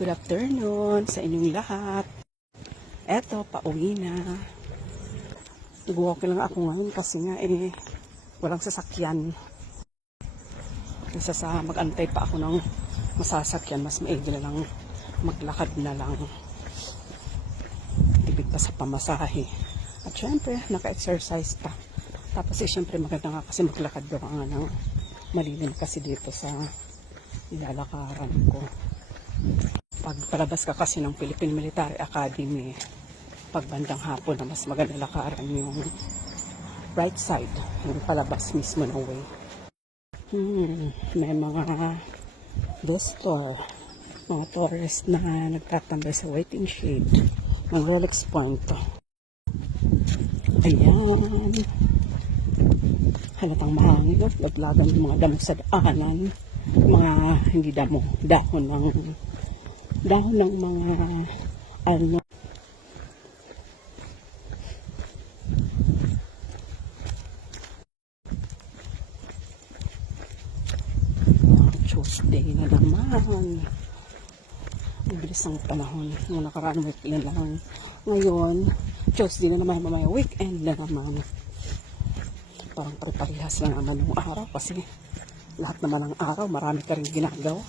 Good afternoon sa inyong lahat. Eto, pauwi na. Nag-walk lang ako ngayon kasi nga walang sasakyan. Isa sa mag-antay pa ako ng masasakyan, mas maigi na lang maglakad na lang. Tipid pa sa pamasahe. At syempre, naka-exercise pa. Tapos syempre maganda nga kasi maglakad daw ng malilim kasi dito sa nilalakaran ko. Pag palabas ka kasi ng Philippine Military Academy, pag bandang hapon na mas maganda lakaran yung right side, yung palabas mismo ng way. May mga visitor, mga tourist na nagtatambay sa waiting shed ng Relics Point. Ayan. Halatang mahangin, laglagan ng mga damo sa daanan, mga hindi damo, dahon ng mga Tuesday na naman. Ang bilis ng panahon. Nung nakaraan week lang. Ngayon, Tuesday na naman, mamaya weekend na naman. Parang pare-parehas lang naman yung araw kasi lahat naman ng araw marami ka rin ginagawa.